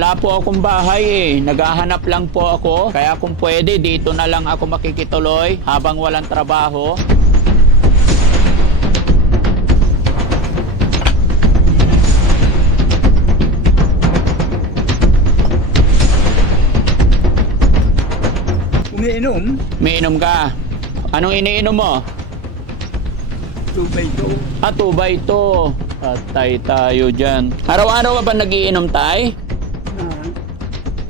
Wala po akong bahay eh. Naghahanap lang po ako. Kaya kung pwede, dito na lang ako makikituloy habang walang trabaho. Umiinom, Umiinom ka. Anong iniinom mo? tubay ko. Tubay to. Patay tayo dyan. Araw-araw ka ba nagiinom, tay?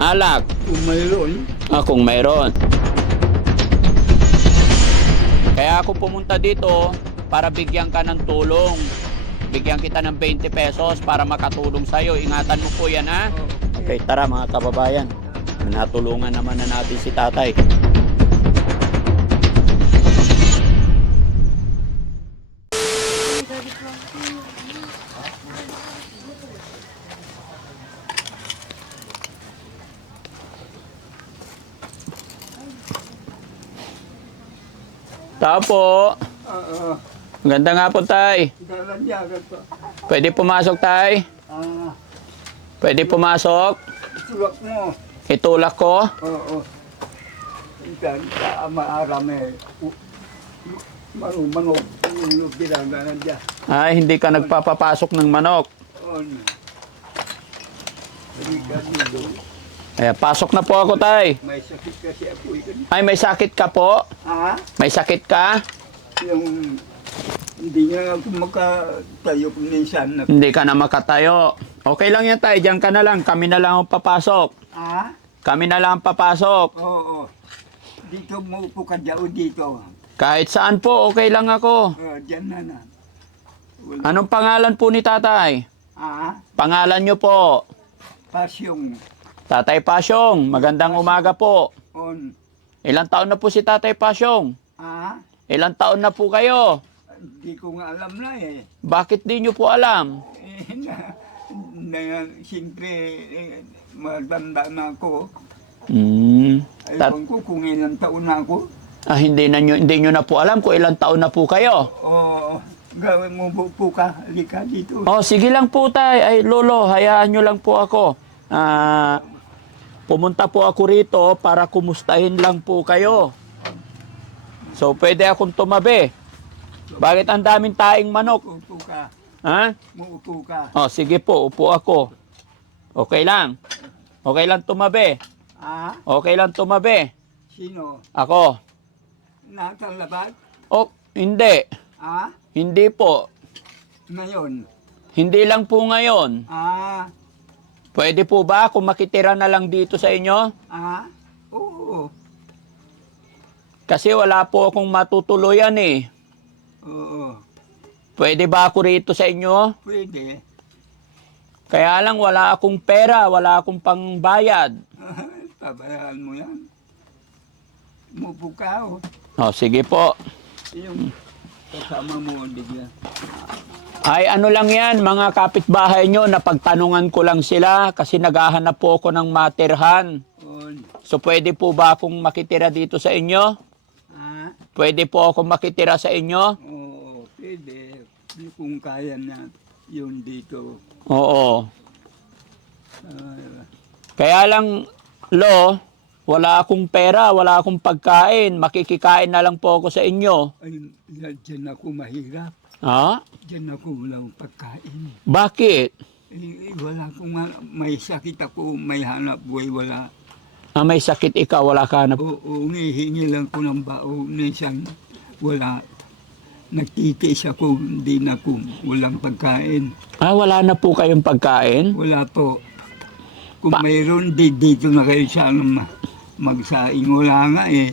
Na Alak. kung mayroon, Kung mayroon. Kaya ako pumunta dito para bigyan ka ng tulong. Bigyan kita ng 20 pesos para makatulong sa'yo. Ingatan mo po yan, ha? Okay, tara mga kababayan. Natulungan naman na natin si tatay. Tao po. Ganda nga po, tay. dalan yagat pa. Pwede pumasok, tay? Pwede pumasok? Sulak mo. Itulak ko? Oo. Dan sa maarame. Manong ulog bilangan dyan. Ay, hindi ka nagpapapasok ng manok. On. Hindi ka dito. Ayan, pasok na po ako, tay. May sakit kasi ako ito. Ay, may sakit ka po? May sakit ka? Yung hindi nga ako makatayo minsan. Hindi ka na makatayo. Okay lang yan, tay. Diyan ka na lang. Kami na lang ang papasok. Kami na lang ang papasok. Oo. Dito mo upo ka dyan o dito. Kahit saan po, okay lang ako. Diyan na. Wala. Anong pangalan po ni tatay? Pangalan nyo po? Pasyong. Tatay Pasyong. Magandang umaga po. On. Ilang taon na po si Tatay Pasyong? Ilang taon na po kayo? Hindi ko nga alam na eh. Bakit di nyo po alam? Siyempre, matanda na ako. Tat- Ayun ko kung ilang taon na ako. hindi nyo na po alam kung ilang taon na po kayo. Oo. Gawin mo po ka. Halika dito. Oh, sige lang po, tay. Ay, lolo, hayaan nyo lang po ako. Pumunta po ako rito para kumustahin lang po kayo. So, pwede akong tumabi. Bakit ang daming taing manok? Upo ka. Ha? Muupo ka. Oh, sige po, upo ako. Okay lang. Okay lang tumabi. Okay lang tumabi. Sino? Ako. Nasa labas? Oh, hindi. Hindi po. Ngayon? Hindi lang po ngayon. Pwede po ba kung makitira na lang dito sa inyo? Oo. Kasi wala po akong matutuluyan eh. Oo. Pwede ba ako rito sa inyo? Pwede. Kaya lang wala akong pera, wala akong pangbayad. Pabayaan mo yan. Umupo ka o. Oh, sige po. Yung kasama mo bigla. Ay ano lang yan, mga kapitbahay nyo, napagtanungan ko lang sila kasi naghahanap po ako ng matirhan. So pwede po ba akong makitira dito sa inyo? Pwede po ako makitira sa inyo? Oo, pwede. Kung kaya na yun dito. Oo. Ah, Kaya lang, lo, wala akong pera, wala akong pagkain. Makikikain na lang po ako sa inyo. ay, dyan ako mahirap. Ha? Dyan ako walang pagkain. Bakit? Wala akong may sakit ako, may hanap buhay, wala. May sakit ikaw, wala ka na. Oo, ngihingi lang ko ng bao. Minsan, wala. Nagtitiis ako, hindi na ako, walang pagkain. Wala na po kayong pagkain? Wala po. Kung mayroon, dito na kayo sa magsaing. Wala nga eh.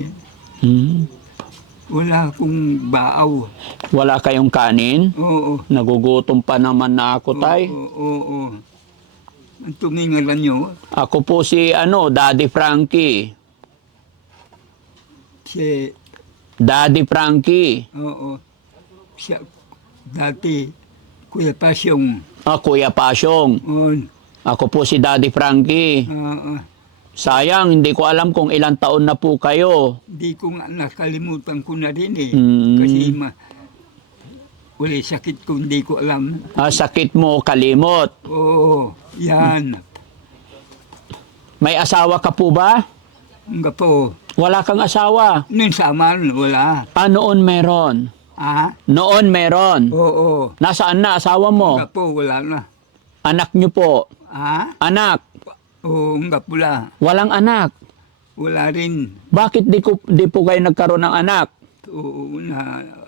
Wala akong baaw. Wala kayong kanin? Oo. Nagugutom pa naman na ako, tay. Oo. Ang tumingalan nyo, Ako po si, Daddy Frankie. si, Daddy Frankie. oo, siya, dati, Kuya Pasyong, Kuya Pasyong. Ako po si Daddy Frankie. Sayang, hindi ko alam kung ilang taon na po kayo. di ko nga nakalimutan ko na rin eh. Mm. Kasi wala sakit ko, hindi ko alam. Sakit mo, kalimot. Oo, yan. May asawa ka po ba? Nga po. Wala kang asawa. Ninsaman, wala. Noon meron. Ah? Noon meron. Oo. Nasaan na asawa mo? Nga po, wala na. Anak nyo po. Ah? Anak. Oo, nga pula. Walang anak. Wala rin. Bakit di po kayo nagkaroon ng anak? Oo,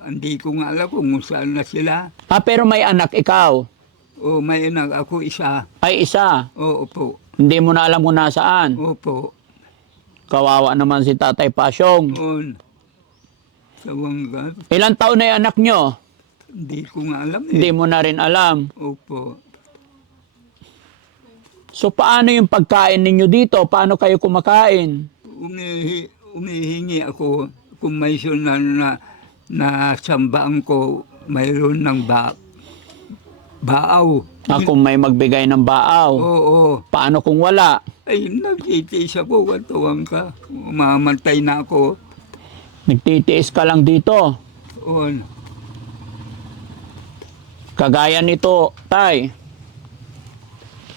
hindi ko nga alam kung saan na sila. Pero may anak ikaw. Oo, may anak ako isa. Ay, isa. Oo po. Hindi mo na alam kung nasaan. Opo. Kawawa naman si Tatay Pasyong. On. Sa Wangga. Ilang taon na yung anak nyo? Hindi ko nga alam eh. Hindi mo na rin alam. Opo. So, paano yung pagkain ninyo dito? Paano kayo kumakain? Umihingi ako kung may sunan na sambaan ko mayroon ng baaw. Kung may magbigay ng baaw. Oo. Paano kung wala? Ay, nagtitiis ako. Katuwang ka. Mamantay na ako. Nagtitiis ka lang dito. On. Kagaya nito, Tay.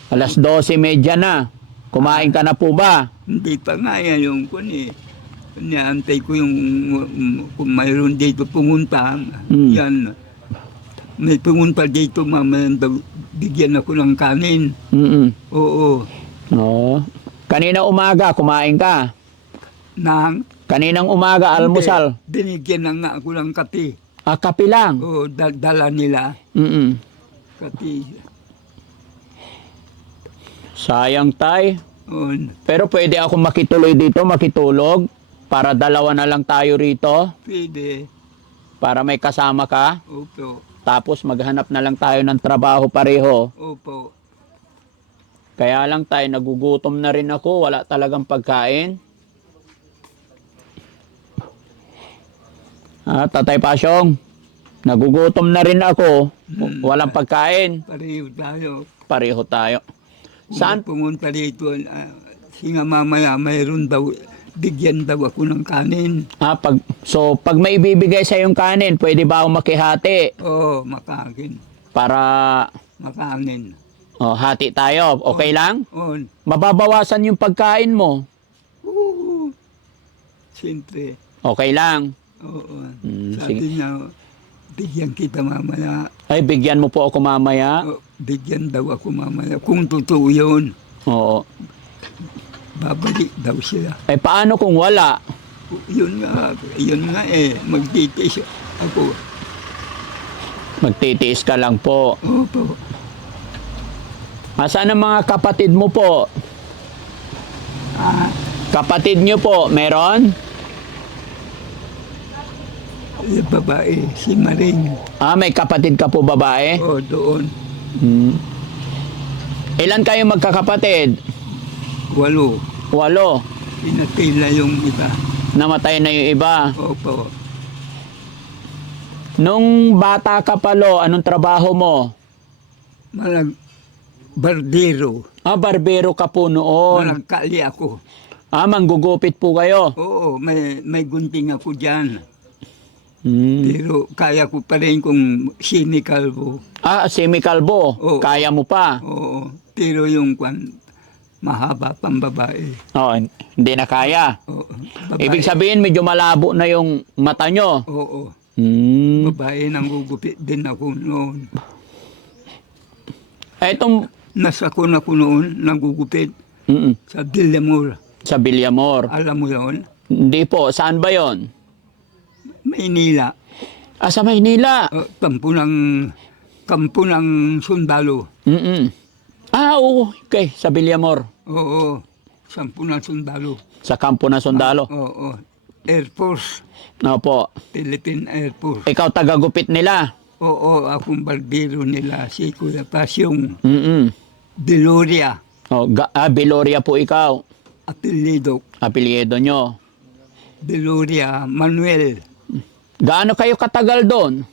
12:30 na. Kumain ka na po ba? Hindi pa nga yan yung kun eh. Niantay ko yung kung mayroon dito pumunta. Yan. May pumunta dito mamaya bigyan ako ng kanin. Oo. Oo. Kanina umaga, kumain ka. Kaninang umaga, almusal. Binigyan na nga ako ng kape. Kape lang. Oo, dala nila. Kape. Sayang, Tay. On. Pero pwede ako makituloy dito, makitulog. Para dalawa na lang tayo rito. Pwede. Para may kasama ka. Opo. Tapos maghanap na lang tayo ng trabaho pareho. Opo. Kaya lang tayo, nagugutom na rin ako. Wala talagang pagkain. Tatay Pasyong, nagugutom na rin ako. Walang pagkain. Pareho tayo. Pareho tayo. Saan? Pumunta dito, singa mamaya mayroon daw, bigyan daw ako ng kanin. Pag may ibibigay sa yung kanin, pwede ba akong makihati? Oo, makakin. Para Makanin. hati tayo. Okay lang? On. Mababawasan yung pagkain mo. Oo. Siyempre. Okay lang. Oo. Sige. Sabi niya, bigyan kita mamaya. Ay, bigyan mo po ako mamaya. Bigyan daw ako mamaya. Kung totoo yun, Oo. babalik daw sila. Paano kung wala? Yun nga eh. Magtitis ako. Magtitiis ka lang po. Opo. Saan ang mga kapatid mo po? Kapatid nyo po, meron? Yung babae, si Maring. May kapatid ka po babae? Oo, doon. Ilan kayo magkakapatid? 8. 8. Pinatay na yung iba. Namatay na yung iba. Opo. Nung bata ka palo, anong trabaho mo? Barbero. Barbero ka po noon. Malagkali ako. Manggugupit po kayo. Oo, may gunting ako dyan. Hmm. Pero kaya ko pa rin kung sinikalbo. Semikalbo. Oo. Kaya mo pa. Oo. Pero yung mahaba pang babae. Hindi na kaya. Oo. Babae. Ibig sabihin, medyo malabo na yung mata nyo. Oo. Hmm. Babae nang gugupit din ako noon. Itong Nasa ko na ko noon, nanggugupit sa Villamor. sa Villamor. Alam mo yun? Hindi po. Saan ba yon? Maynila. Sa Maynila. Kampo ng sundalo. Oo. Okay. Sa Villamor. Oo. 10 na sundalo. Sa kampo na sundalo. Oo. Air Force. Opo. Philippine Air Force. Ikaw tagagupit nila. Oo, akong barbero nila. Si Kuya Pasyong. Biloria Deloria. po ikaw. Apelyido nyo. Deloria Manuel. Gaano kayo katagal doon?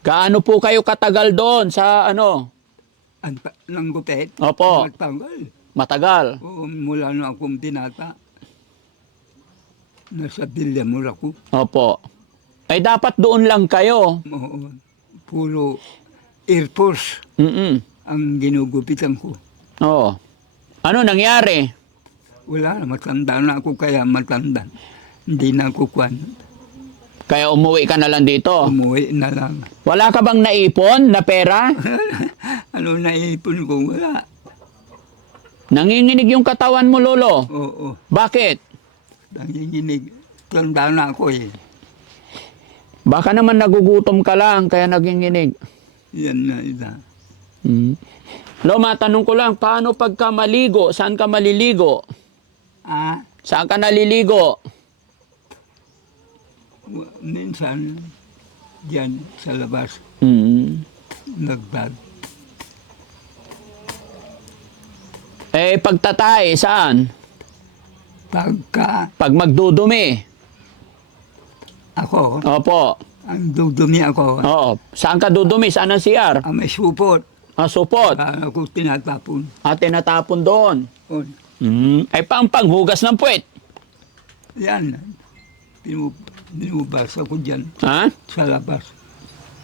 Gaano po kayo katagal doon sa Nang gupit? Opo. Magtagal. Matagal. Oo, mula na akong binata. Nasa Villamor ako. Opo. Dapat doon lang kayo. Oo. Puro Air Force ang ginugupitan ko. Oo. Ano nangyari? Wala na, matanda na ako kaya matanda. Hindi na ako kwan. Kaya umuwi ka na lang dito. Umuwi na lang. Wala ka bang naipon na pera? Ano naipon ko? Wala. Nanginginig yung katawan mo, Lolo. Oo. Bakit? Nanginginig. Tanda na ako eh. Baka naman nagugutom ka lang, kaya naginginig. Yan na ila. Lo, matanong ko lang, paano pagka maligo? Saan ka maliligo? Ah, Saan ka naliligo? minsan, diyan sa labas, nagbag. Eh, pagtatay, saan? Pagka Pag magdudumi. ako, Opo. ang dudumi ako, Oo. Saan ka dudumi? Saan ang CR? may supot. Supot. Ako tinatapon. Tinatapon doon. On. Ay, panghugas ng puwet. Yan. Binubas ako dyan Ha? sa labas.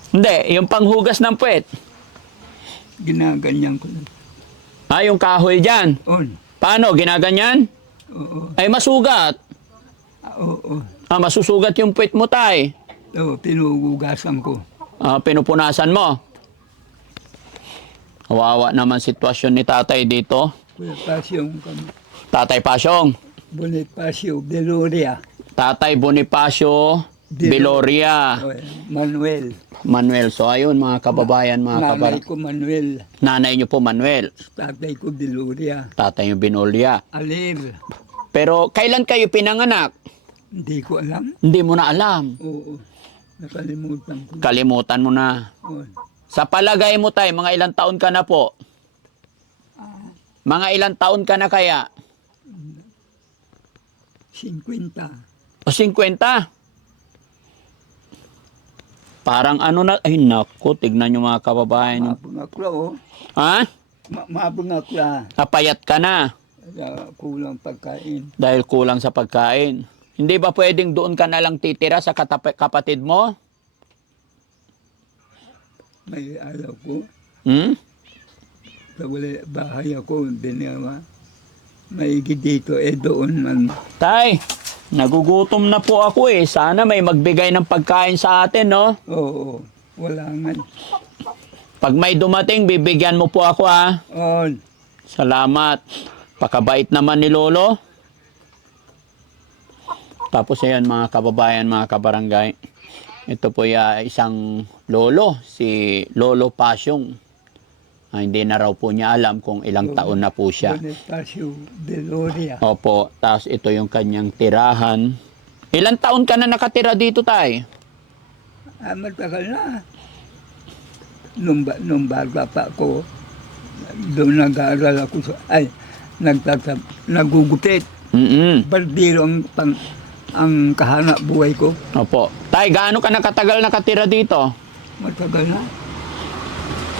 Hindi, yung panghugas ng puwet. Ginaganyan ko. Yung kahoy dyan. On. Paano? Ginaganyan? Oo. Ay, masugat. Oo. Masusugat yung puwet mo, tay. Oo, pinugugasan ko. Pinupunasan mo. Kawawa naman sitwasyon ni tatay dito. Kuya Pasyong kami. Tatay Pasyong. Bonifacio Beloria. Tatay Bonifacio Beloria. Manuel. Manuel. So ayun mga kababayan, mga Nanay ko Manuel. Nanay niyo po Manuel. Tatay ko Beloria. Tatay niyo Binolia. Alir. Pero kailan kayo pinanganak? Hindi ko alam. Hindi mo na alam. Oo. Nakalimutan ko. Kalimutan mo na. Oo. Sa palagay mo tay, mga ilang taon ka na po? Mga ilang taon ka na kaya? 50. O 50? Parang ano na, ay naku, tignan nyo mga kababayan. Mabang ako. Ha? Mabang ako. Napayat ka na Kulang pagkain. dahil kulang sa pagkain. Hindi ba pwedeng doon ka na lang titira sa kapatid mo? May alaw ko. Sa wala bahay ako, binawa. Maigi dito, doon man. Tay, nagugutom na po ako eh. Sana may magbigay ng pagkain sa atin, no? Oo, wala nga. Pag may dumating, bibigyan mo po ako, ha? On. Salamat. Pakabait naman ni Lolo. Tapos ayan, mga kababayan, mga kabarangay. Ito po isang lolo, si Lolo Pasyong. Hindi na raw po niya alam kung ilang taon na po siya. Bonifacio Beloria. Opo, tapos ito yung kanyang tirahan. Ilang taon ka na nakatira dito, tay? Matagal na. Nung bata pa ako, doon nag-aaral ako nagugupit. Bardero ang kahanap buhay ko. Opo. Tay, gaano ka nakatagal nakatira dito? Matagal na.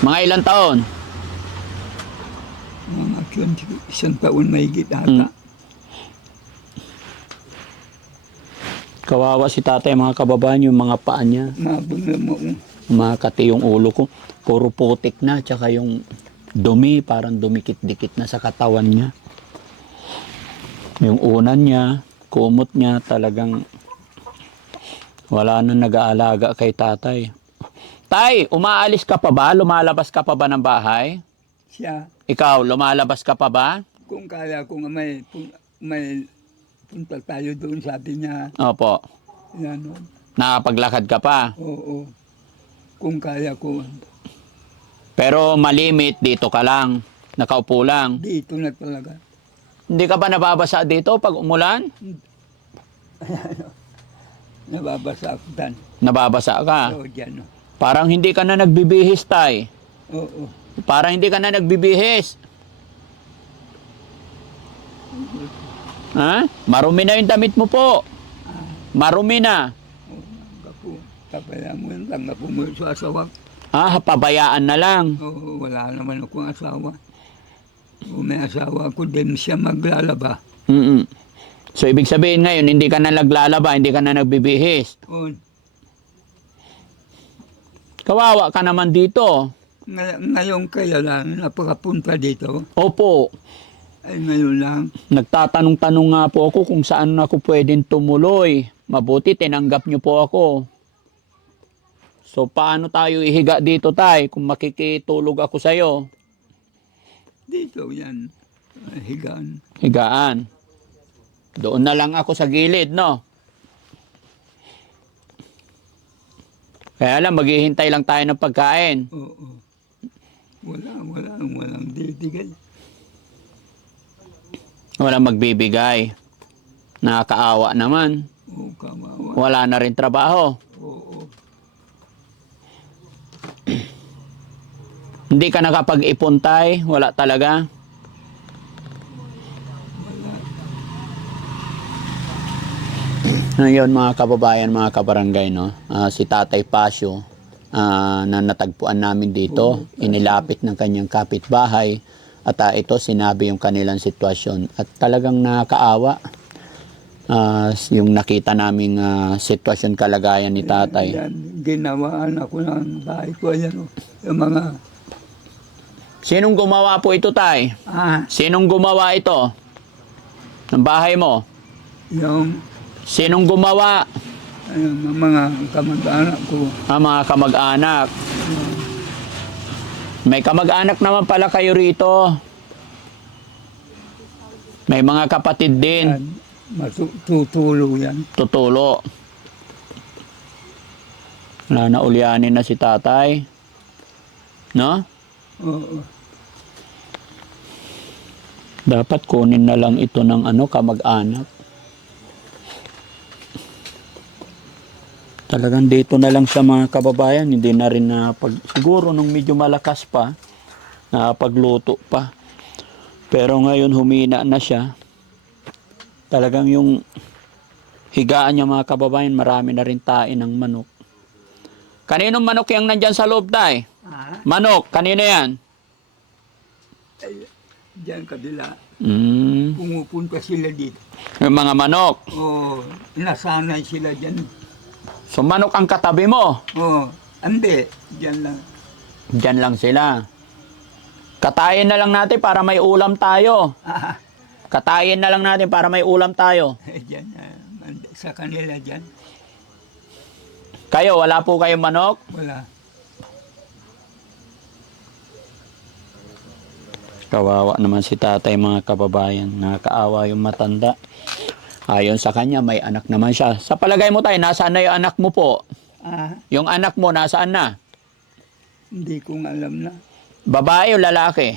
Mga ilang taon? Mga 21 taon may ata. Kawawa si tatay, mga kababayan, yung mga paa niya. Mabang mo. Makati yung ulo ko. Puro putik na, tsaka yung dumi, parang dumikit-dikit na sa katawan niya. Yung unan niya, kumot niya, talagang wala nang nag-aalaga kay tatay. Tay, umaalis ka pa ba? Lumalabas ka pa ba ng bahay? Siya, Ikaw, lumalabas ka pa ba? kung kaya kung may punta tayo doon, sabi niya, Opo. yan, Nakapaglakad ka pa. oo, kung kaya ko, Pero malimit, dito ka lang. Nakaupo lang. dito na talaga. Hindi ka ba nababasa dito pag umulan? Nababasa ako dan. Nababasa ka. Oo, dyan, no. Parang hindi ka na nagbibihis, tay. Oo, Parang hindi ka na nagbibihis. Ha? Marumi na yung damit mo po. Marumi na. ako, kapaya mo yan lang ako mo sa asawa. Pabayaan na lang. Oo, wala naman akong asawa. Kung may asawa ko, din siya maglalaba. So, ibig sabihin ngayon, hindi ka na naglalaba, hindi ka na nagbibihis. Oo. Kawawa ka naman dito. Ngayon kaya lang napakapunta dito. Opo. Ay, ngayon lang. Nagtatanong-tanong nga po ako kung saan ako pwedeng tumuloy. Mabuti, tinanggap niyo po ako. So, paano tayo ihiga dito, tay, kung makikitulog ako sa'yo? Dito yan. Higaan. Higaan. Doon na lang ako sa gilid, no? Kaya lang, maghihintay lang tayo ng pagkain. Oo. Walang bibigay. Walang magbibigay. Nakakaawa naman. Oo, kawawa. Wala na rin trabaho. Oo. Hindi ka nakapag-ipon, tay? Wala talaga? Ngayon, mga kababayan, mga kabarangay, no? Si Tatay Pasio, na natagpuan namin dito, inilapit ng kanyang kapitbahay, at ito sinabi yung kanilang sitwasyon. At talagang nakakaawa yung nakita naming sitwasyon, kalagayan ni tatay. Yan, ginawaan ako ng bahay ko. Yan, yung mga... Sinong gumawa po ito, tay? Sinong gumawa ito? Ng bahay mo? Yung Sinong gumawa? mga kamag-anak ko. Mga kamag-anak. May kamag-anak naman pala kayo rito. May mga kapatid din. Yan, matutulo yan. Tutulo. Wala na ulyanin na si tatay. No? Oo. Dapat kunin na lang ito ng kamag-anak. Talagang dito na lang sa mga kababayan, hindi na rin siguro nung medyo malakas pa, pagluto pa. Pero ngayon humina na siya. Talagang yung higaan niya, mga kababayan, marami na rin tain ng manok. Kaninong manok yung nandyan sa loob, tay? Manok, kanino yan? Ay, diyan kabila. Mm. Pumupunta sila dito. Yung mga manok. Oo, nasanay sila dyan. So manok ang katabi mo. Oo, hindi. Diyan lang. Diyan lang sila. Katayin na lang natin para may ulam tayo. Katayin na lang natin para may ulam tayo. Diyan, sa kanila dyan. Kayo, wala po kayong manok? Wala. Kawawa naman si tatay, mga kababayan. Nakakaawa yung matanda. Ayon sa kanya, may anak naman siya. Sa palagay mo, tayo, nasaan na yung anak mo po? Yung anak mo, nasaan na? Hindi ko nga alam na. Babae o lalaki?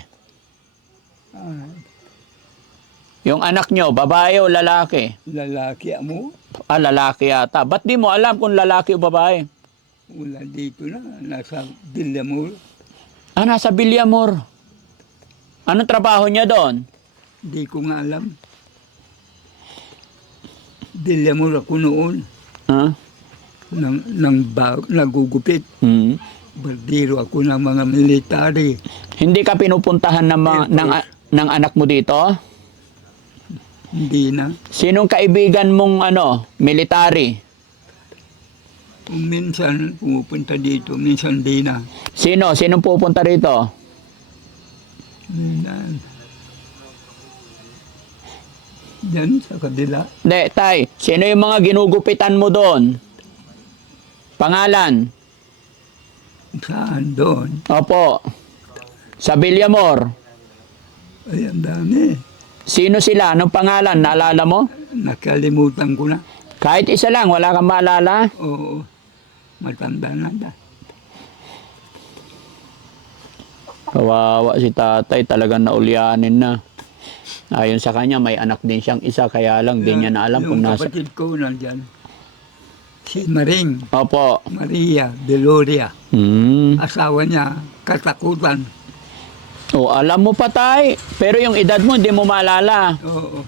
Yung anak nyo, babae o lalaki? Lalaki mo? Lalaki yata. Ba't di mo alam kung lalaki o babae? Wala dito na. Nasa Villamor. Nasa Villamor. Anong trabaho niya doon? Hindi ko nga alam. Villamor ako noon. Nagugupit. Bardero ako ng mga military. Hindi ka pinupuntahan ng anak mo dito? Hindi na. Sinong kaibigan mong military? Minsan pumupunta dito, minsan di na. Sinong pupunta rito? Yan sa kabila. Hindi, tay. Sino yung mga ginugupitan mo doon? Pangalan? Saan doon? Opo. Sa Villamor. Ay, ang dami. Sino sila? Anong pangalan? Naalala mo? Nakalimutan ko na. Kahit isa lang, wala kang maalala? Oo. Matanda na da. Kawawa si tatay, talagang naulyanin na. Ayon sa kanya, may anak din siyang isa, kaya lang din niya na alam kung yung nasa... kapatid ko nandyan. Si Maring. Opo. Maria Deloria. Asawa niya, katakutan. Alam mo pa, tay. Pero yung edad mo, hindi mo maalala. Oo.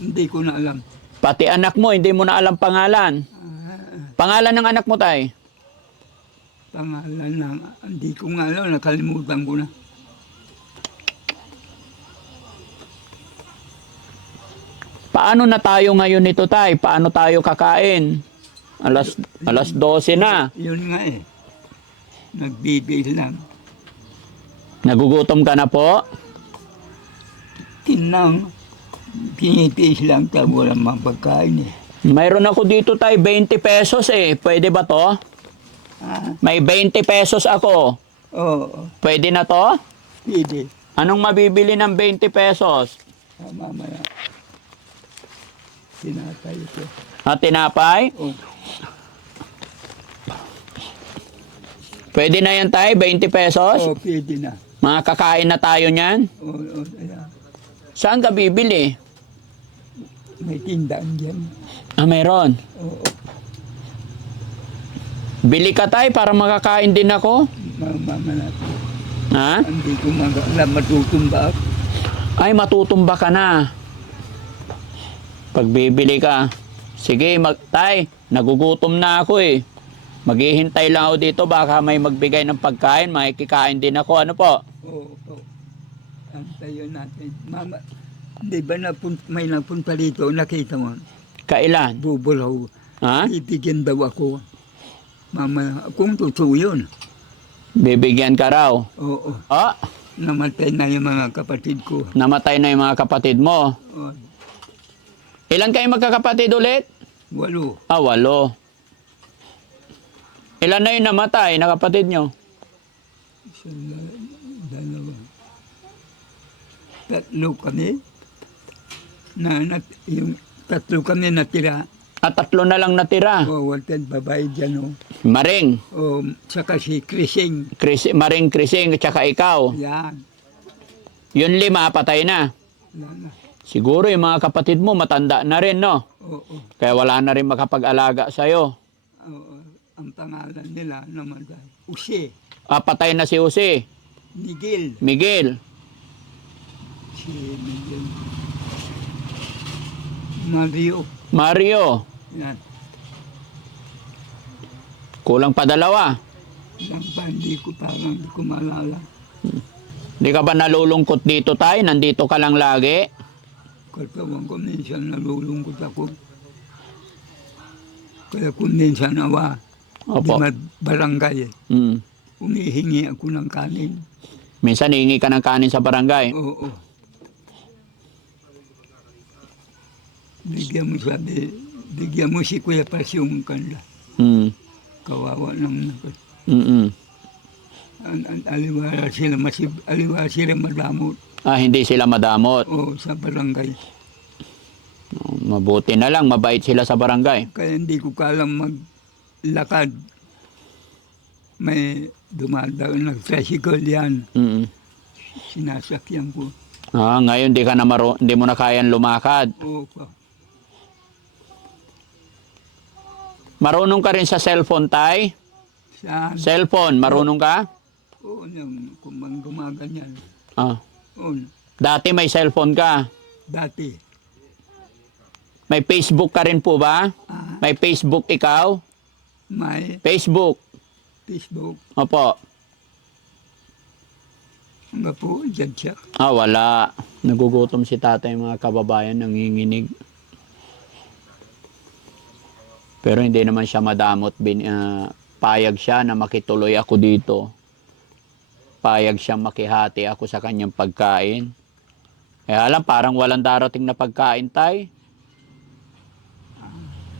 Hindi ko na alam. Pati anak mo, hindi mo na alam pangalan. Pangalan ng anak mo, tay? Pangalan ng... Hindi ko nga alam, nakalimutan ko na. Paano na tayo ngayon nito, tay? Paano tayo kakain? Alas 12 na. Yun nga eh. Nagbibig lang. Nagugutom ka na po? yun lang. Pinipis lang tayo, walang mga pagkain eh. Mayroon ako dito tay 20 pesos eh. Pwede ba to? Ah, May 20 pesos ako. oo, Pwede na to? pwede. Anong mabibili ng 20 pesos? Mamaya. Tinatay ito. Tinapay? Oh, Pwede na yan tay, 20 pesos? oh, pwede na. Makakain na tayo niyan? Oh, ayan. Saan ka bibili? May tindahan dyan. Meron. Oo, Bili ka tay para makakain din ako. mama natin. Ha? Hindi ko matutumba ako. Ay, matutumba ka na. Pag bibili ka. Sige, tay, nagugutom na ako eh. Maghihintay lang ako dito, baka may magbigay ng pagkain, makikikain din ako. Ano po? Oo. Antayin natin. Mama, di ba may napunta dito, nakita mo? Kailan? Bubulaw. Ha? Ibigyan daw ako. Mama, kung totoo yun. Bibigyan ka raw. Oo. Oh, Namatay na yung mga kapatid ko. namatay na yung mga kapatid mo. Oh, Ilan kayo magkakapatid ulit? 8. 8. Ilan na yung namatay na kapatid nyo? Isa, dalawa. 3 kami. Yung 3 kami natira. 3 na lang natira. Walter, babae dyan, oh. Maring. Saka si Krising. Maring Krising at saka ikaw. Yan. Yun 5, patay na. Yan. Siguro yung mga kapatid mo matanda na rin, no? Oo. Kaya wala na rin makapag-alaga sa'yo. Oo. Ang pangalan nila naman ay Use. Patay na si Jose. Miguel. Miguel. Si Miguel. Mario. Mario. Yan. Kulang pa 2. Lang pa, hindi ko maalala. Di ka ba nalulungkot dito tay? Nandito ka lang lagi? Katawan ko minsan nalulungkot ako. Kaya kung minsan awa, di Opo. barangay, Mm. humihingi ako ng kanin. Minsan hihingi ka ng kanin sa barangay. Oo. Bigyan mo si Kuya Pas yung kanila. Mm. Kawawa naman ako. Mm-mm. Aliwa sila madamot. Hindi sila madamot. O sa barangay. Mabuti na lang, mabait sila sa barangay. Kaya hindi ko kalang maglakad. May dumadaan, nag-tricycle yan. Mm. Sinasakyan ko. Ngayon hindi mo na kayang lumakad. Oo. Marunong ka rin sa cellphone, tay? Saan? Cellphone, marunong ka? Oo, yung kumang gumaganyan. Ah. Oo, Dati may cellphone ka. dati. May Facebook ka rin po ba? May Facebook ikaw? May Facebook. Facebook. Opo. Nga po, dyan siya. Wala. Nagugutom si tatay, mga kababayan, nanginginig. Pero hindi naman siya madamot. Payag siya na makituloy ako dito. Payag siya makihati ako sa kanyang pagkain. Kaya alam, parang walang darating na pagkain, tay.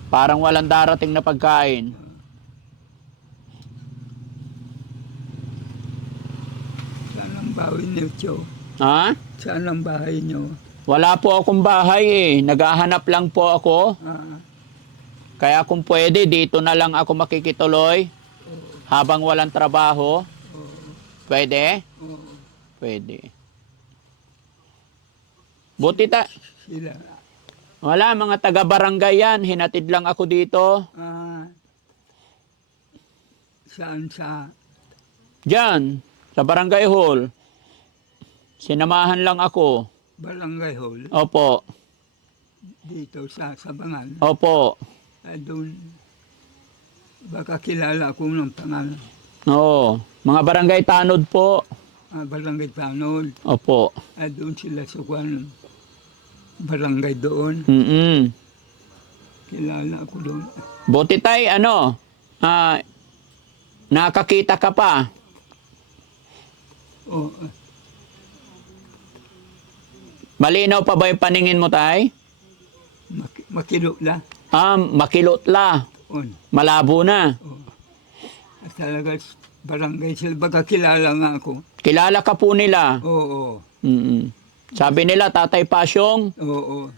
Parang walang darating na pagkain. Saan ang bahay niyo, Cho? Ha? Saan ang bahay niyo? Wala po akong bahay eh. Naghahanap lang po ako. Kaya kung pwede, dito na lang ako makikituloy habang walang trabaho. Pwede? Pwede. Buti Sila. wala, mga taga-barangay yan. Hinatid lang ako dito. Saan sa Diyan, sa barangay hall. Sinamahan lang ako. Barangay Hall? Opo. Dito sa Sabangan? Opo. Doon, baka kilala ko ng pangalan. Oo. Mga barangay tanod po. Barangay Tanod. Opo. Doon sila sa kwan. Barangay doon. Mm-mm. Kilala ko doon. Buti tay, nakakita ka pa. Malinaw pa ba yung paningin mo, tay? Makilot na. Makilot la. On. Malabo na. At talaga barangay sila. Baka kilala nga ako. Kilala ka po nila. Oo. Mm-mm. Sabi nila, Tatay Pasyong, Oo.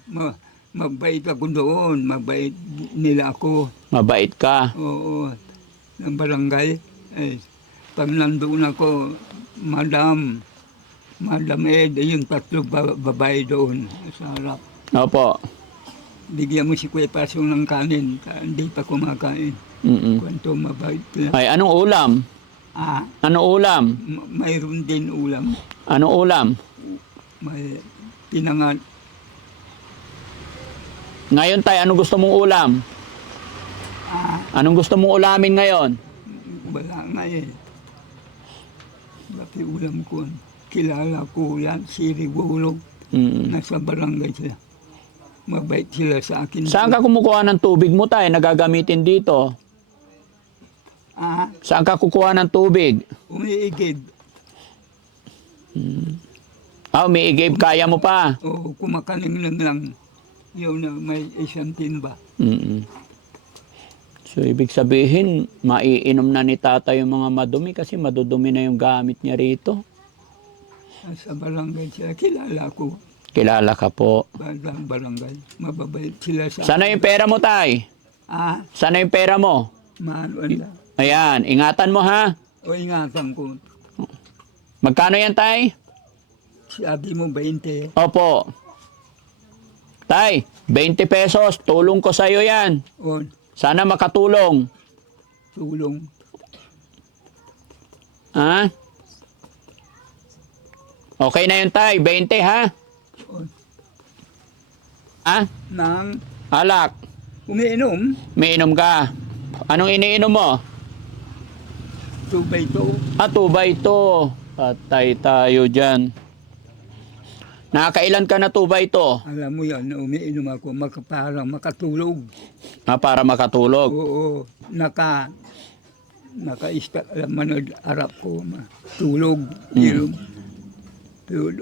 Mabait ako doon. Mabait nila ako. mabait ka. Oo. Ng barangay. Eh, pag nandoon ako, Madam Ed, yung tatlo babae doon sa harap. Opo. Bigyan mo si Kuya Pasong ng kanin. Hindi pa kumakain. Mm-mm. Kwento mabait na. Ay, anong ulam? Anong ulam? Mayroon din ulam. Anong ulam? May pinangat. Ngayon, tay, anong gusto mong ulam? Anong gusto mong ulamin ngayon? Wala nga eh. Bakit ulam ko? Kilala ko yan, si Rigolo. Mm-mm. Nasa barangay sila. Mabait sila sa akin. Saan ka kumukuha ng tubig mo, tay, nagagamitin dito? Saan ka kukuha ng tubig? Umiigib. Umiigib, kaya mo pa. O kumakaning lang. Yun na may isang timba. Mm-mm. So, ibig sabihin, maiinom na ni tata yung mga madumi kasi madudumi na yung gamit niya rito. Sa barangay sila, kilala ko. Kilala ka po. Barangay. Mababait sila sa Sana yung pera mo, tay? Sana yung pera mo? Maano. Ayan, ingatan mo ha. O ingatan ko. Magkano yan, tay? Sabi mo 20. Opo. Tay, 20 pesos, tulong ko sa'yo yan. O, Sana makatulong. tulong. Ha? Okay na yun, tay. 20, ha? O, Ha? nang Alak. umiinom, May inom ka. Anong iniinom mo? tubay to. Tubay to. Patay tayo dyan. Nakakailan ka na tubay to? Alam mo yan, umiinom ako, parang makatulog. Para makatulog. Oo, naka-istak, alam mo, arap ko, tulog. Pero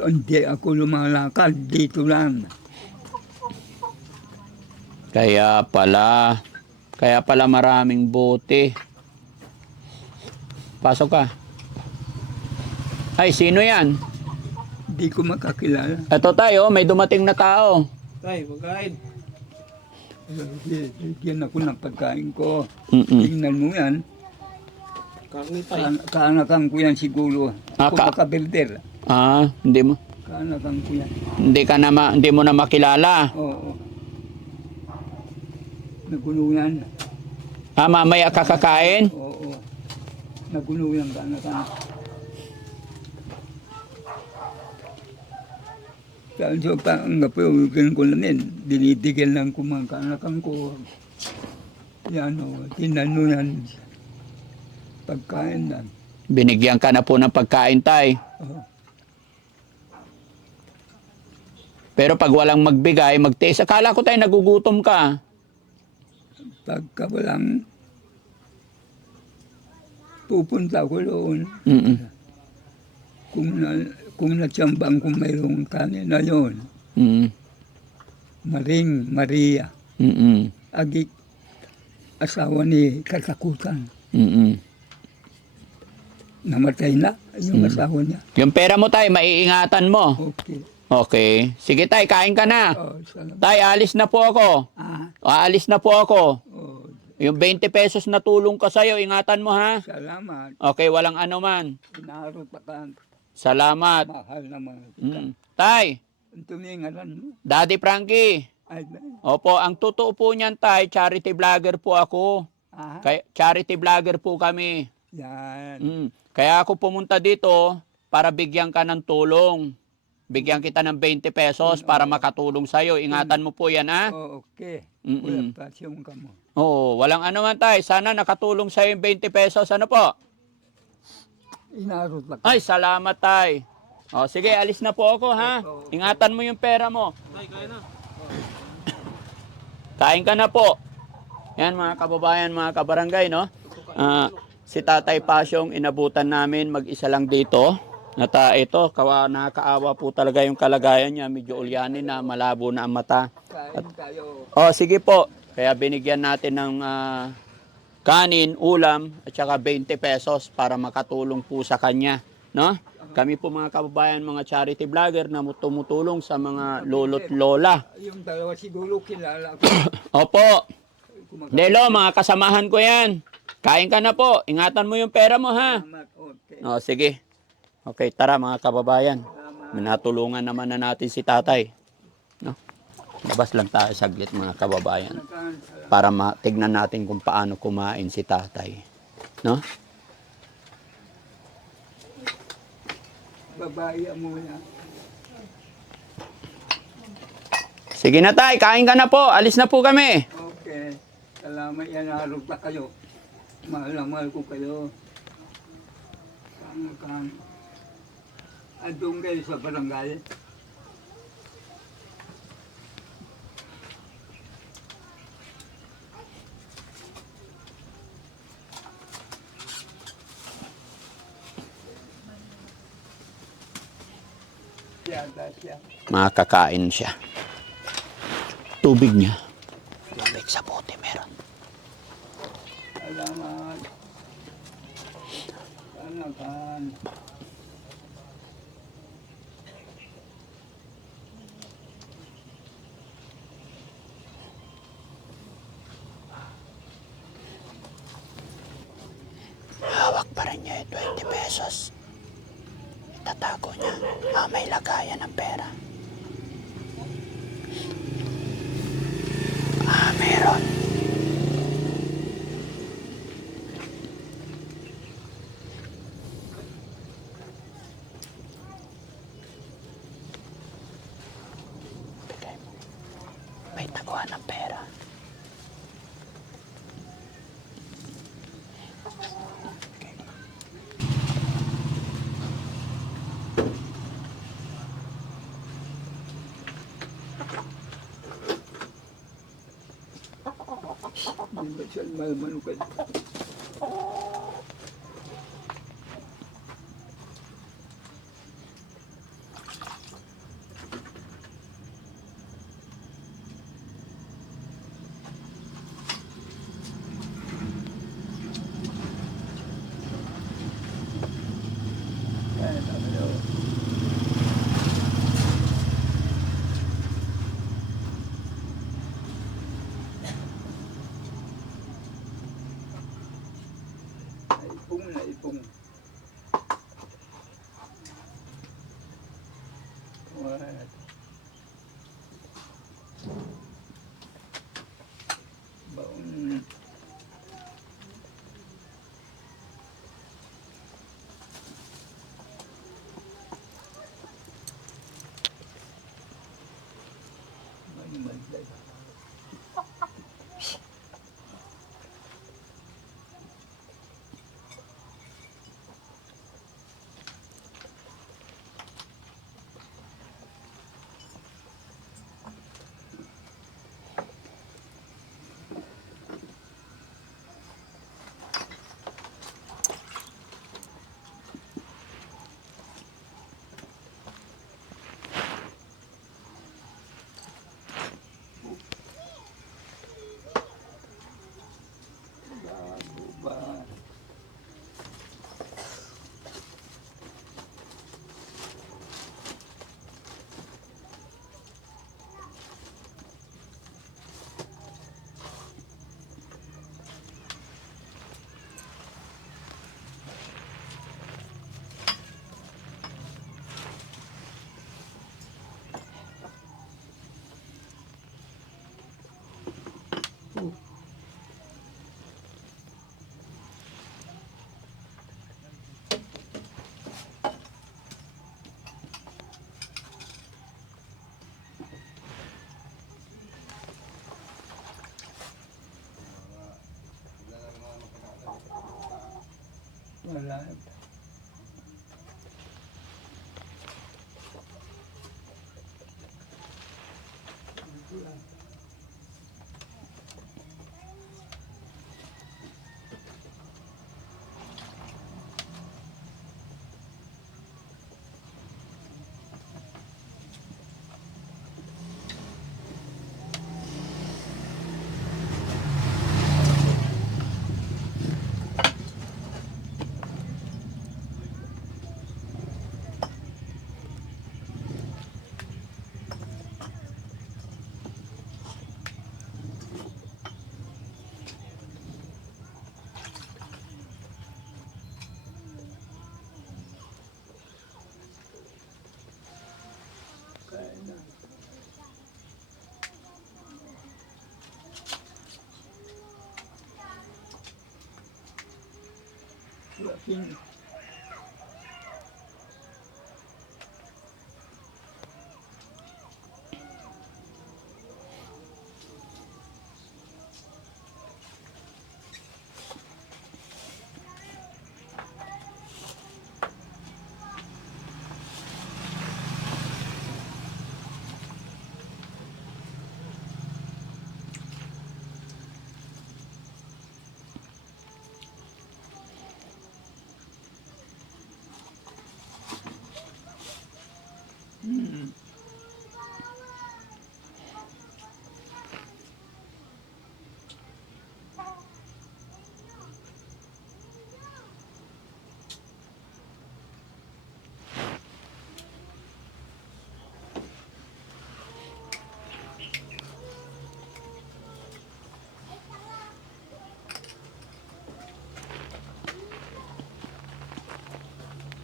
hindi ako lumalakad, dito lang. Kaya pala maraming bote. Pasok ka. Ay, sino yan? Hindi ko makakilala. Ito tayo, may dumating na tao. Tay, magkain. Bigyan ako ng pagkain ko. Mm-mm. Tingnan mo yan. Karne, tay. Kaanakan ko yan siguro. Ako makabilder. Hindi mo. Kaanakan ko yan. Hindi mo na makilala. Oo. Nagulo yan. Mamaya kakakain? Oo. Nagulo yan kaanakan. Saan siya pa ang gapugan ko lang yan. Dinitigil lang ko mga kaanakan ko. Yan o. Tinano yan. Pagkain lang. Binigyan ka na po ng pagkain, tay. Oo. Pero pag walang magbigay, magtiis. Akala ko tayo nagugutom ka. Pagka walang pupunta ko doon. Mm-mm. Kung natsambang kung mayroong kanin na yun. Mm-mm. Maria, Mm-mm. Agik, asawa ni Katakutan. Mm-mm. Namatay na yung asawa niya. Yung pera mo, tay, maiingatan mo. Okay. Okay. Sige, tay, kain ka na. Salamat. Tay, alis na po ako. Aalis na po ako. Yung 20 pesos na tulong ko sa'yo, ingatan mo, ha? Salamat. Okay, walang ano man. Inaarot pa ka. Salamat. Mahal naman. Tay, Tumingalan mo. Daddy Frankie. Ay, Opo, ang totoo po niyan, tay, charity vlogger po ako. Charity vlogger po kami. yan. Kaya ako pumunta dito para bigyan ka ng tulong. Bigyan kita ng 20 pesos para makatulong sa'yo. Ingatan mo po yan, ha? Okay. Mm-mm. Walang pasyon ka mo. Oo, walang ano man, tay. Sana nakatulong sa'yo yung 20 pesos. Ano po? Inaarot pa ka. Ay, salamat, tay. O, sige, alis na po ako, ha? Ingatan mo yung pera mo. Tay, kaya na. Kain ka na po. Yan, mga kababayan, mga kabarangay, no? Si Tatay Pasyong inabutan namin mag-isa lang dito. Ito, nakakaawa po talaga yung kalagayan niya. Medyo ulyanin na, malabo na ang mata. Kain tayo. Oh, sige po. Kaya binigyan natin ng kanin, ulam, at saka 20 pesos para makatulong po sa kanya. No? Kami po mga kababayan, mga charity vlogger na tumutulong sa mga lolo't lola. Yung dalawa siguro kilala ko. Opo. Kumakain. Delo, mga kasamahan ko yan. Kain ka na po. Ingatan mo yung pera mo, ha? Salamat. Okay. O, sige. Okay, tara mga kababayan. Salamat. Minatulungan naman na natin si tatay. No? Labas lang tayo saglit mga kababayan. Salamat. Para tignan natin kung paano kumain si tatay. No? Babae mo na. Sige na tay, kain ka na po. Alis na po kami. Okay. Salamat yan. Harap pa kayo. Mahal na mahal ko kayo. Kang. Andun kayo sa barangay. Siya. Makakain siya. Tubig niya. Tubig sa bote meron. Salamat. Salamat. Hawak pa rin niya yung 20 pesos. Itatago niya. May lagayan ng pera. Meron. Bigay mo. May taguan ng pera. Hindi ba siya malukan? Ipong. What? Baon. Wala.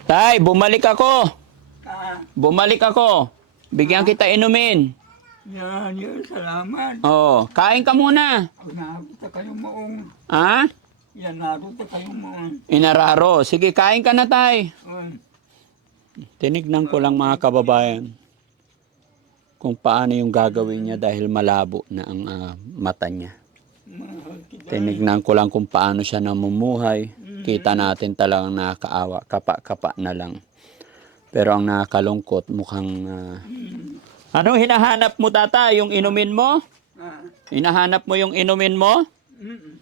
Tay, bumalik ako. Ah, Bumalik ako. Bigyan kita inumin. yan, salamat. Oo, kain ka muna. Nakakita kayong maong. Ha? Yan, nakakita kayong maong. Inararo. Sige, kain ka na, tay. Uy, Tinignan ko lang mga kababayan kung paano yung gagawin niya dahil malabo na ang mata niya. mahal kita. Tinignan ko lang kung paano siya namumuhay. Kita natin talagang nakakaawa. Kapa-kapa na lang. Pero ang nakakalungkot mukhang... Anong hinahanap mo, tata? Yung inumin mo? Ah, Hinahanap mo yung inumin mo? mm,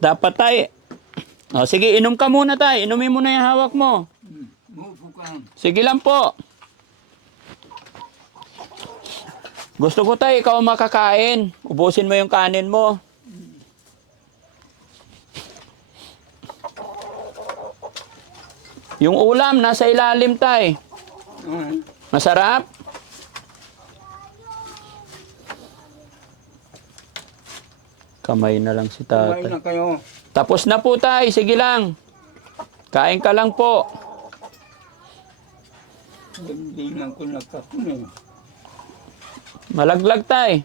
Dapat tay. O, sige, inom ka muna tay. Inumin mo na yung hawak mo. Maupo ka. Sige lang po. Gusto ko tay, ikaw ang makakain. Ubusin mo yung kanin mo. Yung ulam, nasa ilalim tay. Ah, Masarap? Kamay na lang si kumain tatay. na kayo. Tapos na po tay, sige lang. Kain ka lang po. Hindi nga ako nakakunin. Malaglag tay.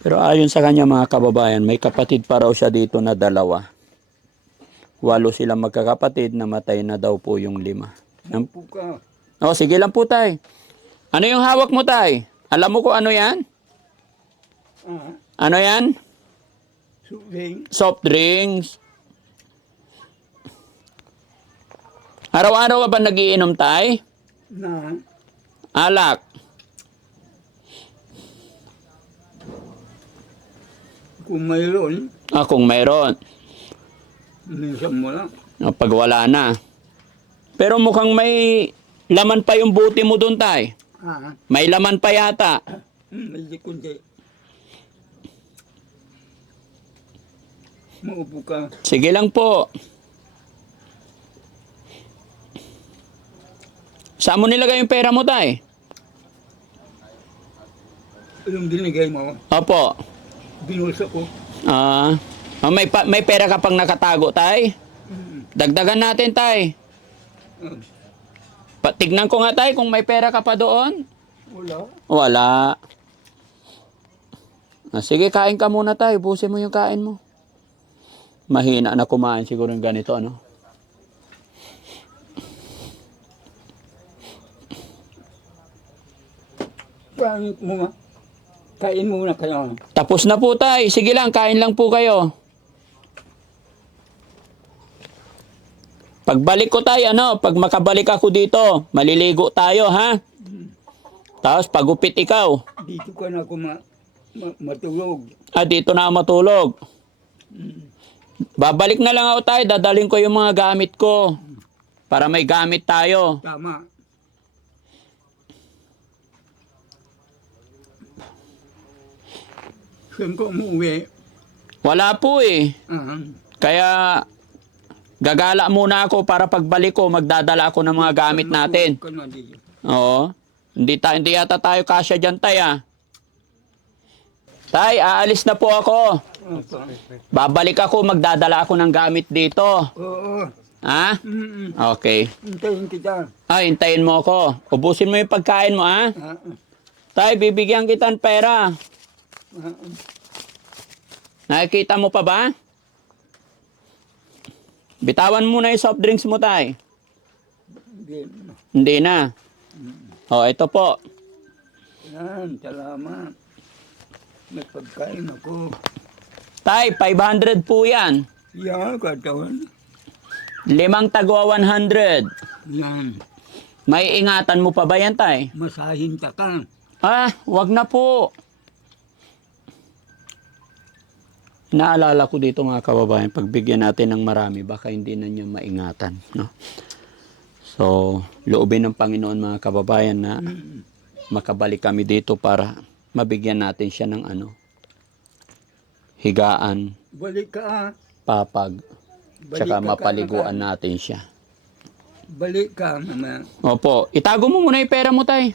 Pero ayon sa kanya mga kababayan, may kapatid pa raw siya dito na 2. 8 silang magkakapatid, namatay na daw po yung 5. Maupo ka. Oh, sige lang po tay. Ano yung hawak mo tay? Alam mo kung ano yan? Ah, Ano yan? suling. Soft drinks. Araw-araw ka ba nagiinom tay? Na, Alak. kung mayroon, Kung mayroon. minsan mo lang. Pag wala na. Pero mukhang may laman pa yung buti mo dun tay. Ah, May laman pa yata. medyo kundi. Maupo ka. Sige lang po. Saan mo nilagay yung pera mo tay? Yung binigay mo, Opo. binulsa ko. May pera ka pang nakatago tay? Dagdagan natin tay. Ah, Tignan ko nga tay kung may pera ka pa doon. wala. Wala. Sige, kain ka muna tayo. Busin mo yung kain mo. Mahina na kumain siguro yung ganito, ano? Kain mo nga. Kain muna kayo. Tapos na po tay. Sige lang, kain lang po kayo. Pagbalik ko tayo, ano? Pag makabalik ako dito, maliligo tayo, ha? Tapos pagupit ikaw. Dito ka na ako matulog. Dito na ako matulog. Babalik na lang ako tayo. Dadaling ko yung mga gamit ko. Para may gamit tayo. Tama. Saan ko umuwi? Wala po eh. Ah, Kaya gagala muna ako para pagbalik ko, magdadala ako ng mga gamit natin. Ka na dito. Oo. Hindi yata tayo kasya dyan, tay, ah. Tay, aalis na po ako. Apa. Babalik ako, magdadala ako ng gamit dito. Oo. Ha? Okay. Hintayin kita. Hintayin mo ako. Ubusin mo yung pagkain mo, ha? Tay, bibigyan kita ng pera. Nakikita mo pa ba? Bitawan mo na yung soft drinks mo, tay. Hindi na. Ito po. Yan, salamat. May pagkain ako. Tay, 500 po yan. Yan, katawan. 5 tagwa 100. Yan, May ingatan mo pa ba yan, tay? masahin ta ka. Wag na po. Naalala ko dito mga kababayan, pagbigyan natin ng marami, baka hindi na niya maingatan. No? So, loobin ng Panginoon mga kababayan na makabalik kami dito para mabigyan natin siya ng higaan, Balik ka. papag, Balik tsaka ka, mapaliguan natin siya. Balik ka, mama. Opo, itago mo muna yung pera mo, tay.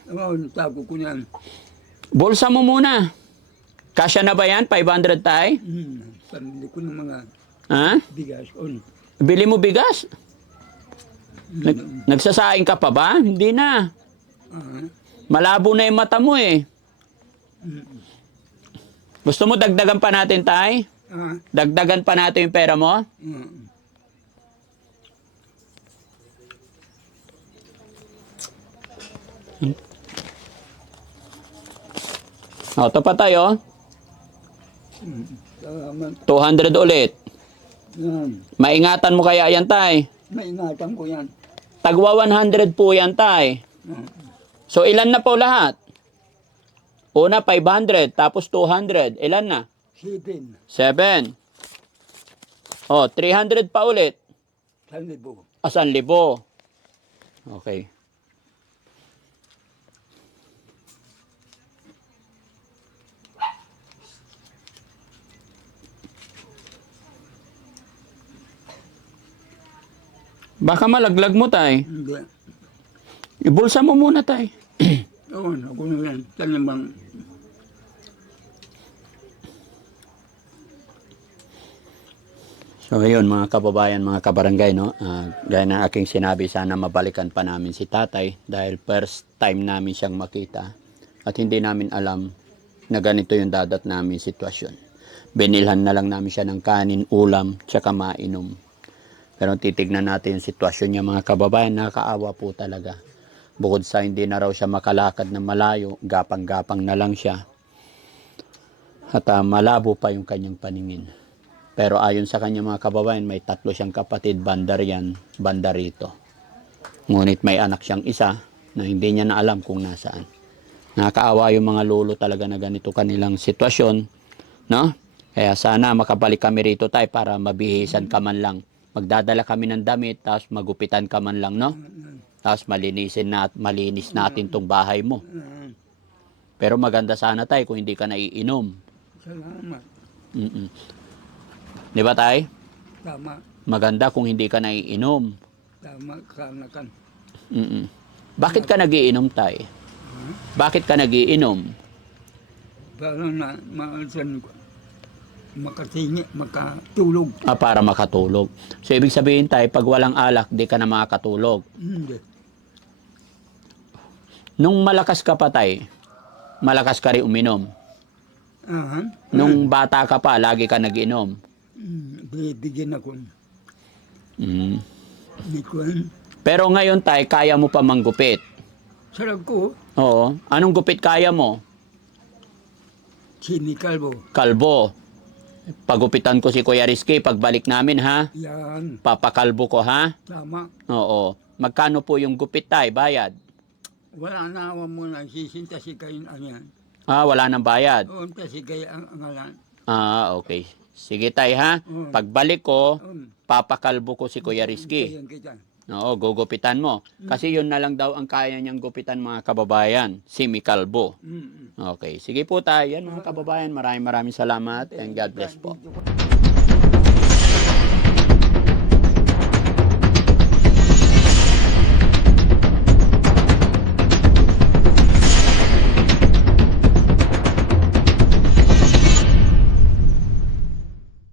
Tago ko yan. Bulsa mo muna. Kasya na ba yan? 500, tay? Pamili ko ng mga Ha? bigas. Bili mo bigas? Nagsasaing ka pa ba? Hindi na. Malabo na yung mata mo eh. Gusto mo dagdagan pa natin, tay? Dagdagan pa natin yung pera mo? Ito pa tayo. Salamat. 200 ulit. Yan. Maingatan mo kaya yan, tay? Maingatan ko yan. Tagwa 100 po yan, tay. So, ilan na po lahat? Una, 500. Tapos 200. Ilan na? 7. 7. 300 pa ulit. 1,000. 1,000. Okay. Baka malaglag mo, tay. Hindi. Ibulsa mo muna, tay. Ako na yan. Tanamang. So, ayun, mga kababayan, mga kabarangay, no? Gaya ng aking sinabi, sana mabalikan pa namin si tatay dahil first time namin siyang makita at hindi namin alam na ganito yung dadat namin sitwasyon. Binilhan na lang namin siya ng kanin, ulam, tsaka mainom. Pero titignan natin yung sitwasyon niya, mga kababayan, nakakaawa po talaga. Bukod sa hindi na raw siya makalakad na malayo, gapang-gapang na lang siya. At malabo pa yung kanyang paningin. Pero ayon sa kanya mga kababayan, may 3 siyang kapatid, banda riyan, banda rito. Ngunit may anak siyang isa na hindi niya na alam kung nasaan. Nakakaawa yung mga lolo talaga na ganito kanilang sitwasyon. No? Kaya sana makabalik kami rito tayo para mabihisan ka man lang. Magdadala kami ng damit, tapos magupitan ka man lang, no? Tapos malinis natin tong bahay mo. Pero maganda sana tayo kung hindi ka naiinom. Salamat. Di ba tay? Tama. Maganda kung hindi ka naiinom. Tama sana kan. Bakit ka nagiinom, tay? Bakit ka nagiinom? Para na maasan ko. Makatulog. Para makatulog. So, ibig sabihin tay, pag walang alak, di ka na makakatulog. Hindi. Nung malakas ka pa tay, malakas ka rin uminom. Nung bata ka pa, lagi ka nagiinom. Bibigyan ako. Hindi ko Pero ngayon tay, kaya mo pa manggupit. sarap ko. Oo. Anong gupit kaya mo? Sinikalbo. Kalbo. Pagupitan ko si Kuya Rizky pagbalik namin, ha? Yan. Papakalbo ko, ha? Tama. Oo. Magkano po yung gupit tay, bayad? Wala na awa mo na. Sisinta si kayo yan. Wala nang bayad. Oon ta si kayo ang ngalan. Okay. Sige tay, ha? Pagbalik ko, papakalbo ko si Kuya Rizky. Kayan kita. Oo, gugupitan mo. Kasi yun na lang daw ang kaya niyang gupitan, mga kababayan. Si Mikalbo. Okay. Sige po tayo. Yan mga kababayan. Maraming salamat and God bless po.